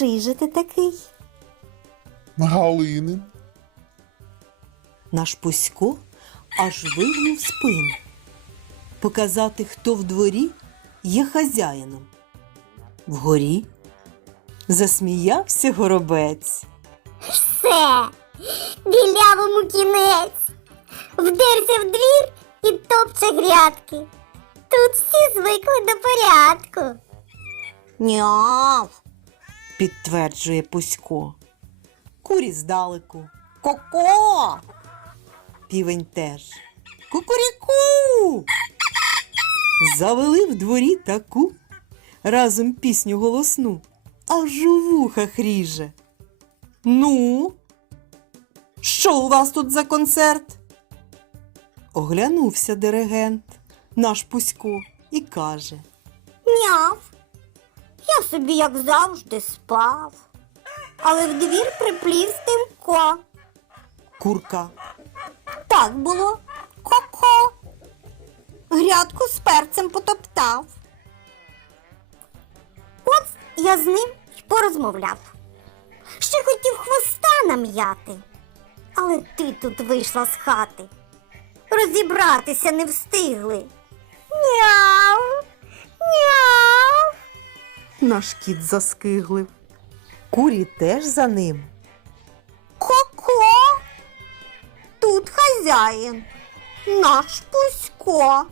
чий же ти такий? Галинин. Наш Пусько аж вигнув спину. Показати, хто в дворі є хазяїном. Вгорі засміявся горобець. Все, білявому кінець. Вдерся в двір і топче грядки. Тут всі звикли до порядку. Няв. Підтверджує Пусько. Курі здалеку. Ко-ко! Півень теж. Кукуріку! Завели в дворі таку разом пісню голосну, аж у вухах ріже. Ну, що у вас тут за концерт? Оглянувся диригент, наш Пусько, і каже. Няв. Я собі, як завжди, спав. Але в двір приплів Тимко. Курка. Так було. Ко-ко. Грядку з перцем потоптав. От я з ним й порозмовляв. Ще хотів хвоста нам'яти. Але ти тут вийшла з хати. Розібратися не встигли. Няу, няу. Наш кіт заскиглив. Курі теж за ним. Ко-ко. Тут хазяїн, наш Пусько.